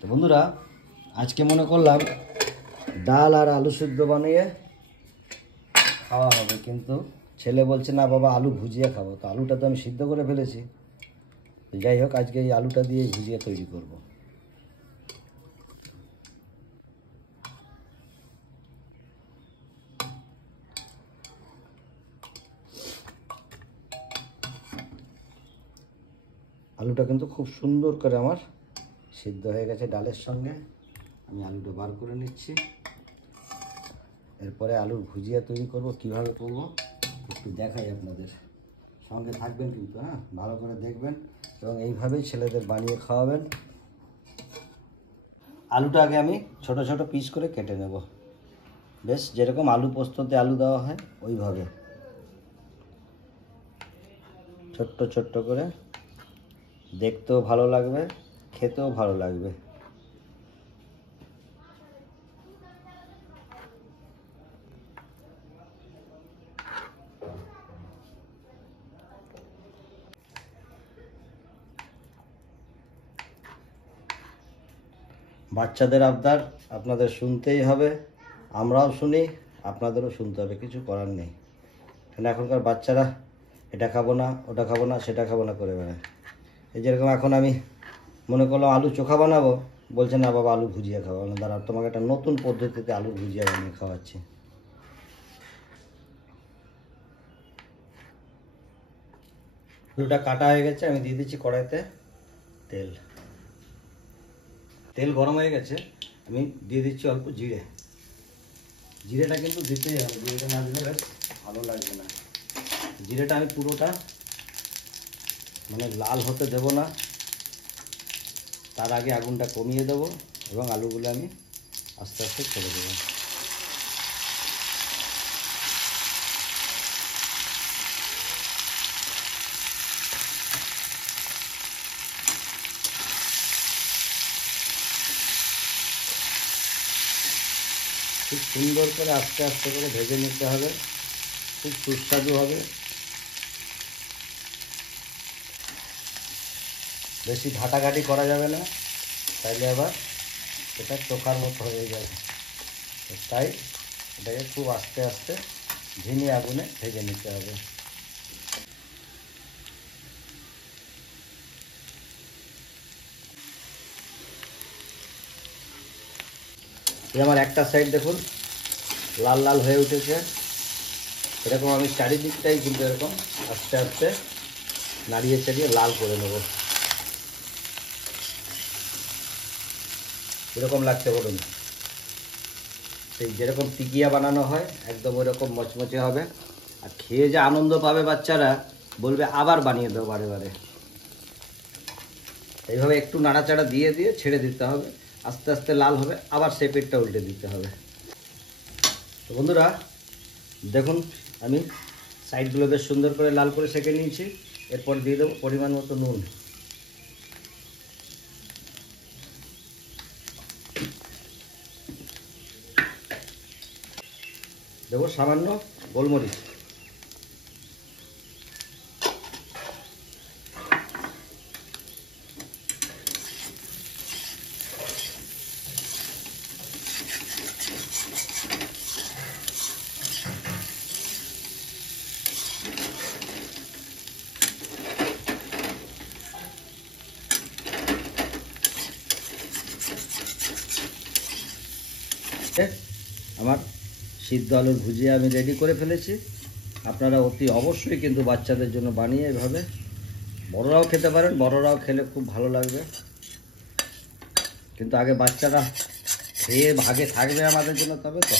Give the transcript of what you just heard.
তো বন্ধুরা, আজকে মনে করলাম ডাল আর আলু সিদ্ধ বানিয়ে খাওয়া হবে, কিন্তু ছেলে বলছে না বাবা আলু ভুজিয়া খাবো। তো আলুটা তো আমি সিদ্ধ করে ফেলেছি, তো যাই হোক আজকে এই আলুটা দিয়ে ভুজিয়া তৈরি করব। আলুটা কিন্তু খুব সুন্দর করে আমার সিদ্ধ হয়ে গেছে ডালের সঙ্গে। আমি আলুটা বার করে নিচ্ছি। এরপরে আলুর ভুজিয়া তৈরি করব। কিভাবে করব একটু দেখাই আপনাদের, সঙ্গে থাকবেন কিন্তু, হ্যাঁ, ভালো করে দেখবেন এবং এইভাবেই ছেলেদের বানিয়ে খাওয়াবেন। আলুটা আগে আমি ছোট ছোট পিস করে কেটে নেব, বেশ যেরকম আলু পোস্ততে আলু দেওয়া হয় ওইভাবে ছোট্ট ছোট্ট করে। দেখতেও ভালো লাগবে, খেতেও ভালো লাগবে। বাচ্চাদের আবদার আপনাদের শুনতেই হবে, আমরাও শুনি, আপনাদেরও শুনতে হবে, কিছু করার নেই। কারণ এখনকার বাচ্চারা এটা খাবো না, ওটা খাবো না, সেটা খাবো না করে বেড়ায়। এই যেরকম এখন আমি মনে করলাম আলু চোখা বানাবো, বলছে না বাবা আলু ভুজিয়া খাবো। দাঁড়া, তোমাকে একটা নতুন পদ্ধতিতে আলু ভুজিয়া বানিয়ে খাওয়াচ্ছি। আলুটা কাটা হয়ে গেছে, আমি দিয়ে দিচ্ছি কড়াইতে তেল। তেল গরম হয়ে গেছে, আমি দিয়ে দিচ্ছি অল্প জিরে। জিরেটা কিন্তু দিতেই হবে, জিরেটা না দিলে বেশ ভালো লাগবে না। জিরেটা আমি পুরোটা লাল হতে দেব না, তার আগে আগুনটা কমিয়ে দেব এবং আলুগুলো আমি আস্তে আস্তে ছেড়ে দেবো। খুব সুন্দর করে আস্তে আস্তে করে ভেজে নিতে হবে, খুব সুস্বাদু হবে। বেশি ঘাটাঘাটি করা যাবে না, তাইলে আবার এটা চোখার মতো হয়ে যাবে। তাই এটাকে খুব আস্তে আস্তে ঝিমিয়ে আগুনে ভেজে নিতে হবে। আমার একটা সাইড দেখুন লাল লাল হয়ে উঠেছে, এরকম আমি চারিদিকটাই কিন্তু এরকম আস্তে আস্তে নাড়িয়ে চাড়িয়ে লাল করে নেব। এরকম লাগছে বলুন, সেই যেরকম টিকিয়া বানানো হয় একদম ওই রকম মচমচে হবে। আর খেয়ে যে আনন্দ পাবে বাচ্চারা, বলবে আবার বানিয়ে দেবো বারে বারে। এইভাবে একটু নাড়াচাড়া দিয়ে দিয়ে ছেড়ে দিতে হবে, আস্তে আস্তে লাল হবে, আবার সেই পেটটা উল্টে দিতে হবে। তো বন্ধুরা দেখুন, আমি সাইডগুলো বেশ সুন্দর করে লাল করে সেঁকে নিয়েছি। এরপর দিয়ে দেবো পরিমাণ মতো নুন, দেবো সামান্য গোলমরিচ, আমার সিদ্ধ আলুর ভুজিয়া আমি রেডি করে ফেলেছি। আপনারা অতি অবশ্যই কিন্তু বাচ্চাদের জন্য বানিয়ে এভাবে, বড়রাও খেতে পারেন, বড়রাও খেলে খুব ভালো লাগবে। কিন্তু আগে বাচ্চারা খেয়ে ভাগে থাকবে আমাদের জন্য, তবে তো